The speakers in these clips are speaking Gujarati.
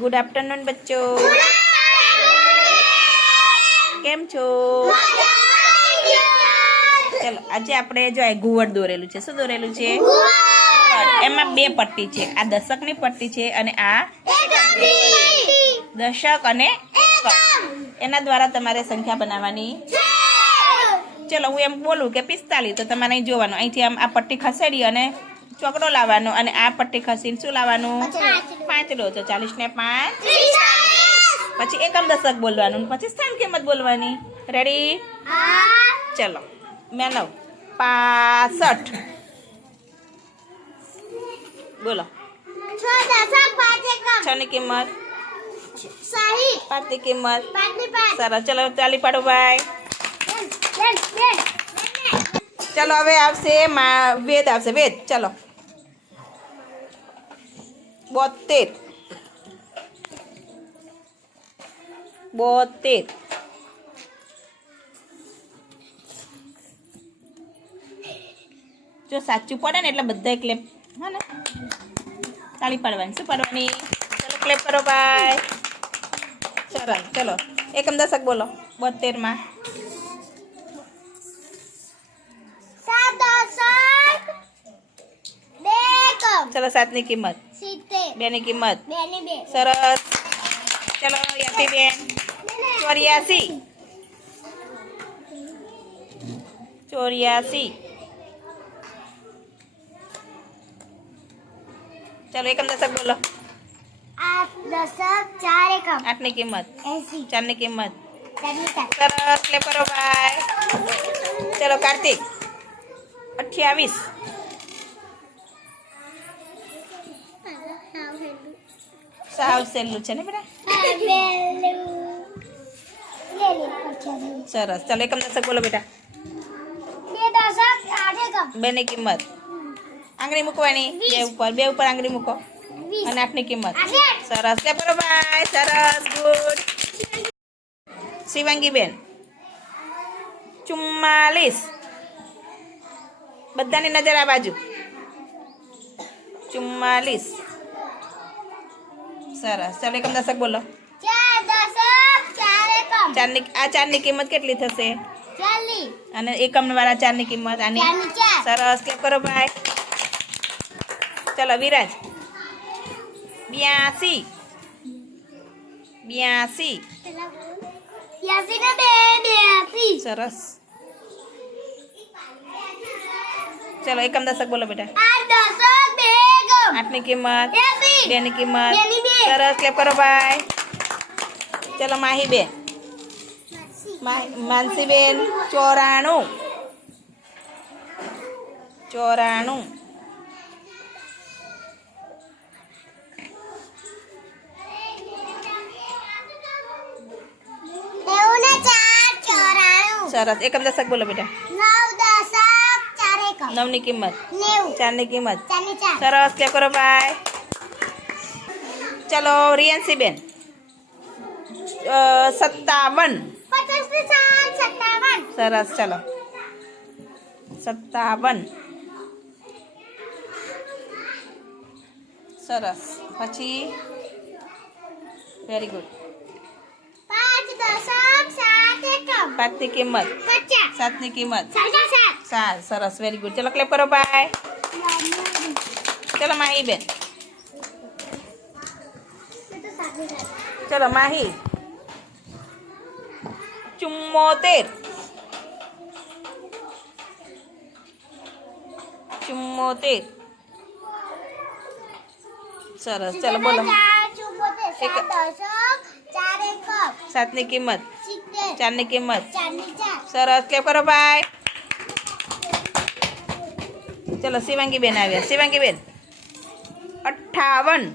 ગુડ આફ્ટરનૂન બચ્ચો કેમ છો ચલો આજે આપણે જો આ ઘુવડ દોરેલું છે શું દોરેલું છે એમાં બે પટ્ટી છે આ દશકની પટ્ટી છે અને આ દશક અને એના દ્વારા તમારે સંખ્યા બનાવવાની ચલો હું એમ બોલું કે પિસ્તાલીસ તો તમારે અહીં જોવાનું અહીંથી આમ આ પટ્ટી ખસેડી અને ચોપડો લાવવાનો અને આ પટ્ટી ખાсин શું લાવવાનો પાંચડો તો 40 ને 5 35 પછી એકમ દશક બોલવાનો અને પછી стан કિંમત બોલવાની રેડી હા ચલો મેનવ 65 બોલો 6 દશક 5 એકમ 6 ની કિંમત સાહી પટ્ટી કિંમત પટ્ટી પાસ સરા ચાલો તાળી પાડો બાય લે લે ચલો હવે આવસે મા વેદ આવસે વેદ ચલો બોતેર બોતેર જો સાચું પડે ને એટલે બધા ક્લેપ હા ને તાળી પાડવાની શું પાડવાની ચલો ક્લેપ કરો ભાઈ સરસ ચલો એકમ દશક બોલો બોતેરમાં ચલો સાતની કિંમત બે ની કિંમત બે ની બે સરસ ચલો યાતી બે 84 84 ચલો એકમ દશક બોલો આ દશક 4 1 એકમ 8 ની કિંમત 80 4 ની કિંમત 4 સરસ લે પ્રો バイ ચલો કાર્તિક 28 સારસ ચલે ચલે કમ નસર બોલો બેટા તે 10 સાડھے 8 ક બેને કિંમત આંગળી મુકવાની બે ઉપર બે ઉપર આંગળી મુકો 20 અને આકની કિંમત સરસ લે પરબાય સરસ ગુડ શ્રીવાંગી બેન 43 બધા ની નજર આ બાજુ 43 सारा चलो एकम दशक बोलो चार की किमत के एकम वाला चार की किमत सरस के करो बाय चलो विराज बयासी बयासी चलो एकम दशक बोलो बेटा आठ की किमत देने की मत करो स्लेप करो बाय चलो माही बेन मानसी बेन चोराणु चोराणु सरस एकम दशक बोलो बेटा नौ दशक चार एकम नौ की कीमत नौ चार की कीमत चार सरस क्या करो भाई ચલો રિયાન્સી બેન સત્તાવન સરસ ચલો સત્તાવન સરસ પછી વેરી ગુડ સાતની કિંમત સાતની કિંમત સારું સરસ વેરી ગુડ ચલો ક્લેપ કરો બાય ચલો માહી બેન चलो माही चुम्बोतेर चुम्बोतेर चलो चलो बोलो सात ने किमत चार ने किमत सरस के करो बाय चलो शिवांगी बेन आया शिवांगी बेन अठावन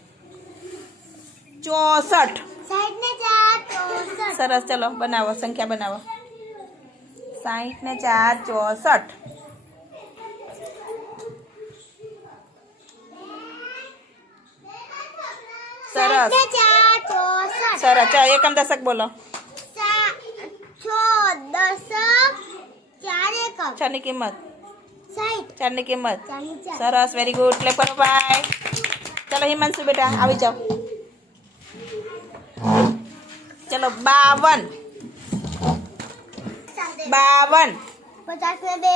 चौसठ साठ ने चार सरस चलो बनाव संख्या बनाव साठ ने चार चौसठ सरस चार सरस चल एकम दशक बोलो चार एकम कीमत चार सरस वेरी गुड ले चलो हिमांशु बेटा आ जाओ ચલો બાવન બાવન પચાસ ને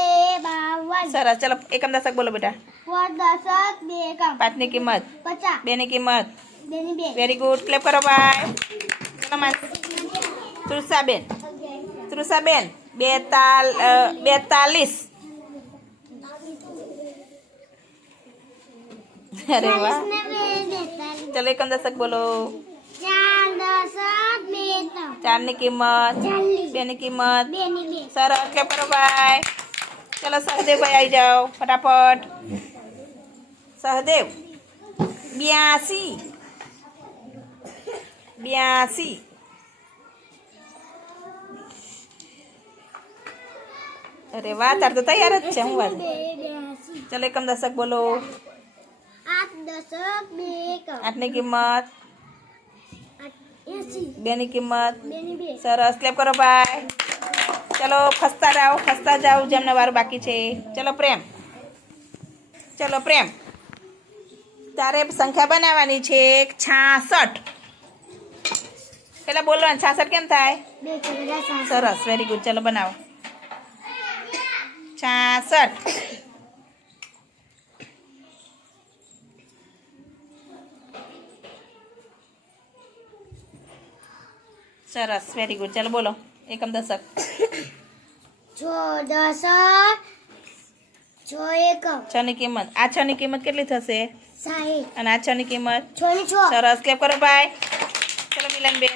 સરસ ચલો એકમ દશક બોલો બેટા પાંચની કિંમત પચાસ બેની કિંમત વેરી ગુડ ક્લેપ કરો ભાઈ ચલો તૃષાબેન તૃષાબેન બેતાલ બેતાલીસ અરે વાહ ચલો એકમ દશક બોલો ચાર ની કિંમત બે ની કિંમત સરસ કે ભાઈ ચલો સહદેવ ભાઈ આવી જાઓ ફટાફટ સહદેવ બ્યાસી બ્યાસી અરે વાહ તાર તો તૈયાર જ છે હું વાત ચલો એકમ દશક બોલો આઠ દશક કિંમત બેની કિંમત બેની બે સરસ સ્લેપ કરો બાય ચલો ખસતા રહો ખસતા જાવ જે અમને વાર બાકી છે ચલો પ્રેમ ચલો પ્રેમ ત્યારે સંખ્યા બનાવવાની છે 66 કેલા બોલવાનું 66 કેમ થાય બે 3 7 સરસ વેરી ગુડ ચલો બનાવો 66 સરસ્ વરી ગુડ ચલા બોલો એકમ દશક જો દશક જો એકમ આછની કિંમત આછની કિંમત કેટલી થશે 60 અને આછની કિંમત 60 સરસ કેમ કરો ભાઈ ચલો મિલાન બેન